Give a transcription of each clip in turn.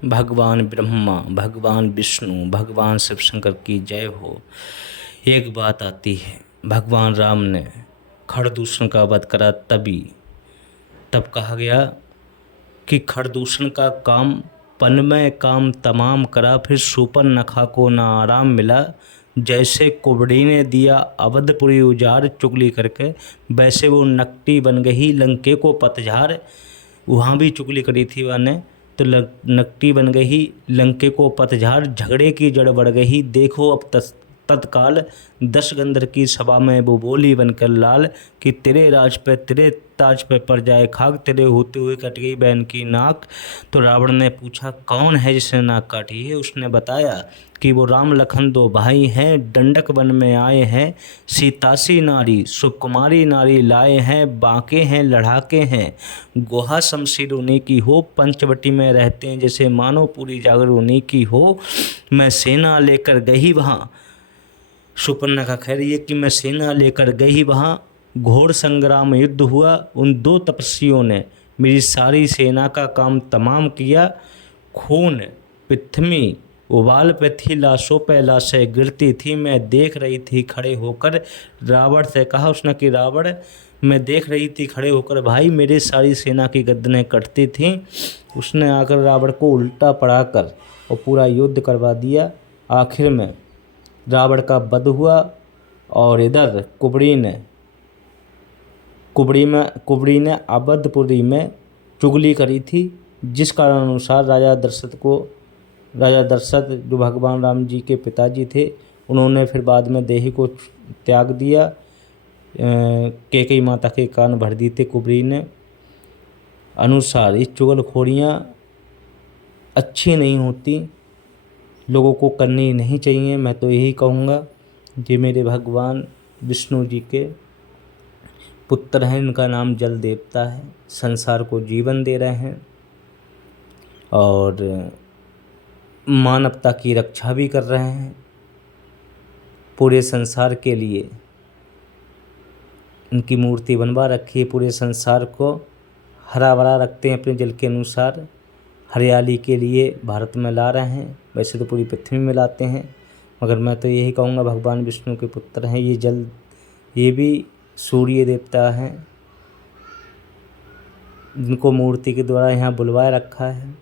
भगवान ब्रह्मा, भगवान विष्णु, भगवान शिव शंकर की जय हो। एक बात आती है, भगवान राम ने खरदूषण का वध करा तब कहा गया कि खरदूषण का काम पनमय काम तमाम करा, फिर शूर्पणखा को ना आराम मिला। जैसे कुबड़ी ने दिया अवधपुरी उजाड़ चुगली करके, वैसे वो नकटी बन गई लंके को पतझार। वहाँ भी चुगली करी थी वाने तो नकटी बन गई लंके को पतझार। झगड़े की जड़ बढ़ गई देखो अब तत्काल, 10 गंधर की सभा में वो बोली बनकर लाल कि तेरे राज पे तेरे ताज पे पड़ जाए खाक, तेरे होते हुए कट गई बहन की नाक। तो रावण ने पूछा कौन है जिसने नाक काटी है। उसने बताया कि वो राम लखन 2 भाई हैं, दंडक वन में आए हैं। सीतासी नारी सुकुमारी नारी लाए हैं, बांके हैं लड़ाके हैं, गुहा शमशीर उन्हीं की हो। पंचवटी में रहते हैं जैसे मानो पूरी जागर उन्हीं की हो। मैं सेना लेकर गई वहाँ, शूर्पणखा कह रही है कि मैं सेना लेकर गई वहाँ, घोर संग्राम युद्ध हुआ। उन 2 तपस्वियों ने मेरी सारी सेना का काम तमाम किया। खून पृथ्वी उबाल पे थी, लाशों पे लाशें गिरती थी, मैं देख रही थी खड़े होकर। रावण से कहा उसने कि रावण मैं देख रही थी खड़े होकर भाई, मेरी सारी सेना की गर्दनें कटती थीं। उसने आकर रावण को उल्टा पड़ाकर और पूरा युद्ध करवा दिया। आखिर में रावण का वध हुआ और इधर कुबड़ी ने अवधपुरी में चुगली करी थी, जिस कारण अनुसार राजा दशरथ जो भगवान राम जी के पिताजी थे, उन्होंने फिर बाद में देही को त्याग दिया। कैकेयी माता के कान भर दिए थे कुबड़ी ने। अनुसार ये चुगलखोरियाँ अच्छी नहीं होती, लोगों को करनी नहीं चाहिए। मैं तो यही कहूँगा कि मेरे भगवान विष्णु जी के पुत्र हैं, इनका नाम जल देवता है, संसार को जीवन दे रहे हैं और मानवता की रक्षा भी कर रहे हैं। पूरे संसार के लिए इनकी मूर्ति बनवा रखी है, पूरे संसार को हरा भरा रखते हैं अपने जल के अनुसार। हरियाली के लिए भारत में ला रहे हैं, वैसे तो पूरी पृथ्वी में लाते हैं, मगर मैं तो यही कहूँगा भगवान विष्णु के पुत्र हैं ये भी सूर्य देवता हैं, जिनको मूर्ति के द्वारा यहाँ बुलवाए रखा है।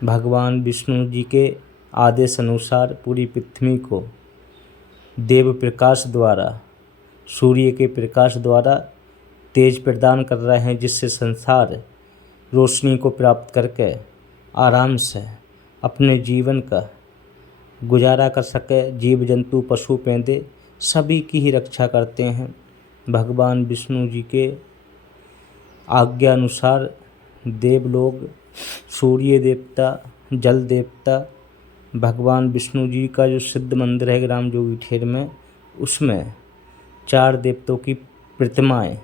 भगवान विष्णु जी के आदेश अनुसार पूरी पृथ्वी को देव प्रकाश द्वारा, सूर्य के प्रकाश द्वारा तेज प्रदान कर रहे हैं, जिससे संसार रोशनी को प्राप्त करके आराम से अपने जीवन का गुजारा कर सके। जीव जंतु पशु पैदे सभी की ही रक्षा करते हैं। भगवान विष्णु जी के आज्ञा अनुसार देवलोग, सूर्य देवता, जल देवता, भगवान विष्णु जी का जो सिद्ध मंदिर है ग्राम जोगी ठेर में, उसमें 4 देवताओं की प्रतिमाएं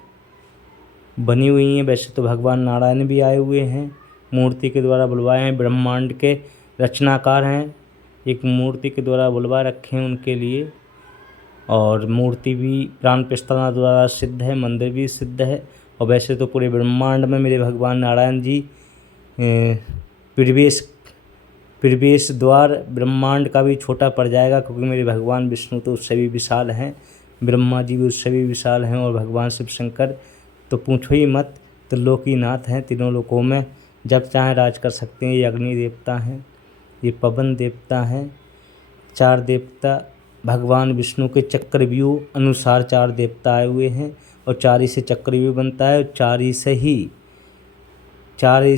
बनी हुई हैं। वैसे तो भगवान नारायण भी आए हुए हैं, मूर्ति के द्वारा बुलवाए हैं, ब्रह्मांड के रचनाकार हैं, एक मूर्ति के द्वारा बुलवा रखे हैं उनके लिए। और मूर्ति भी प्राण प्रस्थान द्वारा सिद्ध है, मंदिर भी सिद्ध है। और वैसे तो पूरे ब्रह्मांड में मेरे भगवान नारायण जी प्रवेश द्वार ब्रह्मांड का भी छोटा पड़ जाएगा, क्योंकि मेरे भगवान विष्णु तो उससे भी विशाल हैं, ब्रह्मा जी भी उससे भी विशाल हैं, और भगवान शिव शंकर तो पूछो ही मत, तो लोकीनाथ हैं, तीनों लोकों में जब चाहें राज कर सकते हैं। ये अग्नि देवता हैं, ये पवन देवता हैं। 4 देवता भगवान विष्णु के चक्रव्यूह अनुसार 4 देवता आए हुए हैं, और 4 ही से चक्रव्यूह बनता है, और 4 ही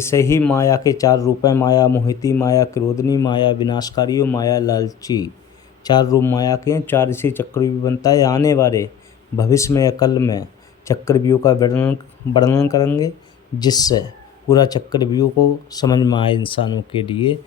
से ही माया के 4 रूप हैं, माया मोहिती, माया क्रोधनी, माया विनाशकारी और माया लालची। 4 रूप माया के हैं, 4 इसी चक्रव्यूह बनता है। आने वाले भविष्य में या कल में चक्रव्यूह का वर्णन करेंगे, जिससे पूरा चक्रव्यूह को समझ में आए इंसानों के लिए।